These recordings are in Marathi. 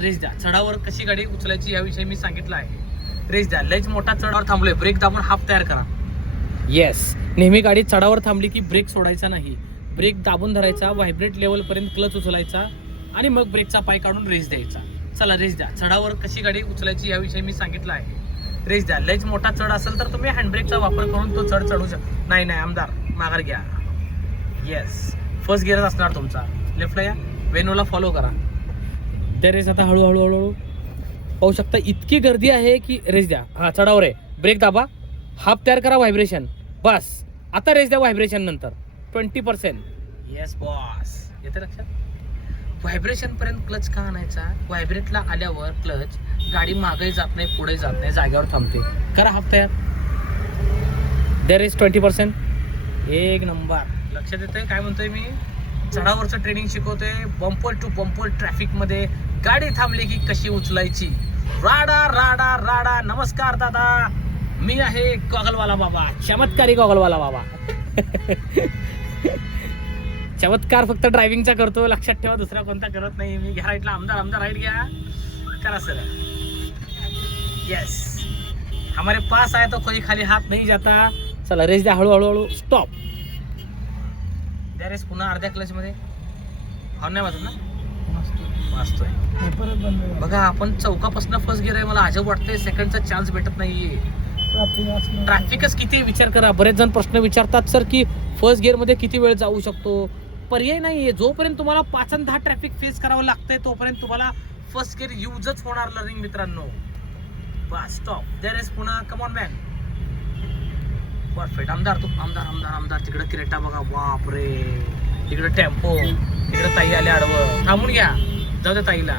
रेस द्या. चढावर कशी गाडी उचलायची याविषयी मी सांगितलं आहे. रेस द्या. लयच मोठा चढावर थांबलोय, ब्रेक दाबून हाफ तयार करा. येस, नेहमी गाडी चढावर थांबली की ब्रेक सोडायचा नाही. ब्रेक दाबून धरायचा, व्हायब्रेट लेवल पर्यंत क्लच उचलायचा आणि मग ब्रेकचा पाय काढून रेस द्यायचा. चला रेस द्या. चढावर कशी गाडी उचलायची याविषयी मी सांगितलं आहे. रेस द्या. लयच मोठा चढ असेल तर तुम्ही हँडब्रेकचा वापर करून तो चढ चढू शकता. नाही आमदार माघार घ्या. येस, फर्स्ट गिअरच असणार तुमचा. लेफ्टला या, वेनोला फॉलो करा. त्या रेस आता हळूहळू पाहू शकता. इतकी गर्दी आहे की रेस द्या. हा चढावर आहे, ब्रेक दाबा, हाफ तयार करा, व्हायब्रेशन. बस आता रेस द्या. व्हायब्रेशन नंतर 20%. येस बॉस, येते लक्षात. व्हायब्रेशन पर्यंत क्लच का आणायचा? व्हायब्रेटला आल्यावर क्लच गाडी मागे जात नाही, पुढे जात नाही, जागेवर थांबते. करा हाफ तयार. There is 20%. एक नंबर. लक्षात येतंय काय म्हणतोय मी? चढावरचं ट्रेनिंग शिकवतोय. बंपर टू बंपर ट्रॅफिक मध्ये गाडी थांबली की कशी उचलायची. राडा राडा राडा. नमस्कार दादा, मी आहे गॉगलवाला बाबा, चमत्कारी गॉगलवाला बाबा. चमत्कार फक्त ड्रायव्हिंगचा करतो, लक्षात ठेवा, दुसरा कोणता करत नाही मी. घ्या राईटला, आमदार राईट घ्या, करा सर. यस, हमारे पास आहे तो कोई खाली हात नाही जाता. चला रेस द्या. हळूहळू स्टॉप. त्या रेस पुन्हा अर्ध्या क्लच मध्ये. हॉर्न नाही वाजत ना? वाजतोय. बघा आपण चौकापासून फर्स्ट गिअर आहे. मला अजब वाटतंय सेकंडचा चान्स भेटत नाहीये. ट्रॅफिकच किती, विचार करा. बरेच जण प्रश्न विचारतात सर की फर्स्ट गिअर मध्ये किती वेळ जाऊ शकतो. पर्याय नाहीये. जोपर्यंत तुम्हाला 5 आणि 10 ट्रॅफिक फेस करावं लागतंय तोपर्यंत तुम्हाला फर्स्ट गिअर यूजच होणार लर्निंग मित्रांनो. Bus stop. देअर इज पुन्हा. Come on man. परफेक्ट. आमदार तू, आमदार तिकडे क्रेटा बघा. बापरे, तिकडे टेम्पो, तिकडे ताई आले आडवं. थांबून घ्या, जाऊ द्या ताईला,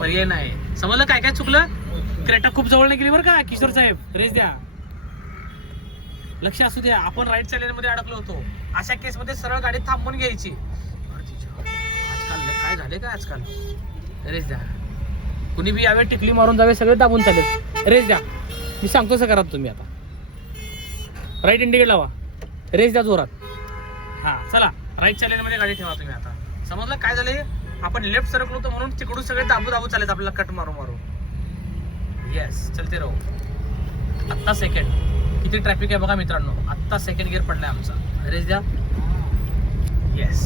पर्याय नाही. समजलं काय काय चुकलं? क्रेटा खूप जवळ नाही गेली बरं का किशोर साहेब. रेस द्या. लक्ष असू द्या. आपण राईटच्या लेन मध्ये अडकलो होतो. अशा केस मध्ये सरळ गाडी थांबून घ्यायची. आजकाल काय झाले काय आजकाल. रेस द्या. कुणी बी यावे टिकली मारून जावे, सगळे दाबून चालेल. रेस द्या. मी सांगतो असं करा तुम्ही. आता राईट इंडिकेटर लावा, रेस द्या जोरात. हा चला, राईटच्या लेन मध्ये गाडी ठेवा तुम्ही. आता समजलं काय झालंय? आपण लेफ्ट सरकलो होतो म्हणून तिकडून सगळे दाबू चालेल आपल्याला, कट मारू. येस, चलते राहू. आत्ता सेकंड किती ट्रॅफिक आहे बघा मित्रांनो. आत्ता सेकंड गिअर पडलाय आमचा. रेस द्या. येस,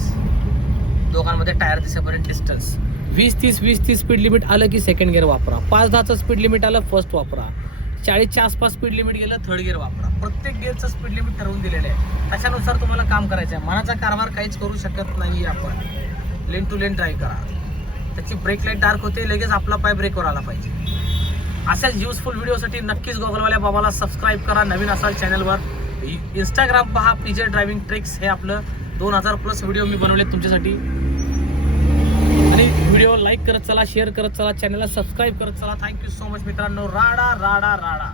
दोघांमध्ये टायर दिसेपर्यंत डिस्टन्स. 20-30 स्पीड लिमिट आलं की सेकंड गिअर वापरा. 5-10चं स्पीड लिमिट आलं फर्स्ट वापरा. 40च्या आसपास स्पीड लिमिट गेलं थर्ड गिअर वापरा. प्रत्येक गिअरचं स्पीड लिमिट ठरवून दिलेलं आहे. त्याच्यानुसार तुम्हाला काम करायचं आहे. मनाचा कारभार काहीच करू शकत नाही आपण. लेन टू लेन ड्राईव्ह करा. त्याची ब्रेक लाईट डार्क होते, लगेच आपला पाय ब्रेकवर आला पाहिजे. अशाच युजफुल व्हिडिओसाठी नक्कीच गॉगलवाल्या बाबाला सबस्क्राईब करा. नवीन असाल चॅनलवर. इंस्टाग्राम पहा, पीजे ड्रायव्हिंग ट्रिक्स. हे आपलं 2000+ व्हिडिओ मी बनवलेत तुमच्यासाठी. आणि व्हिडिओ लाईक करत चला, शेअर करत चला, चॅनलला सबस्क्राईब करत चला. थँक्यू सो मच मित्रांनो. राडा राडा राडा.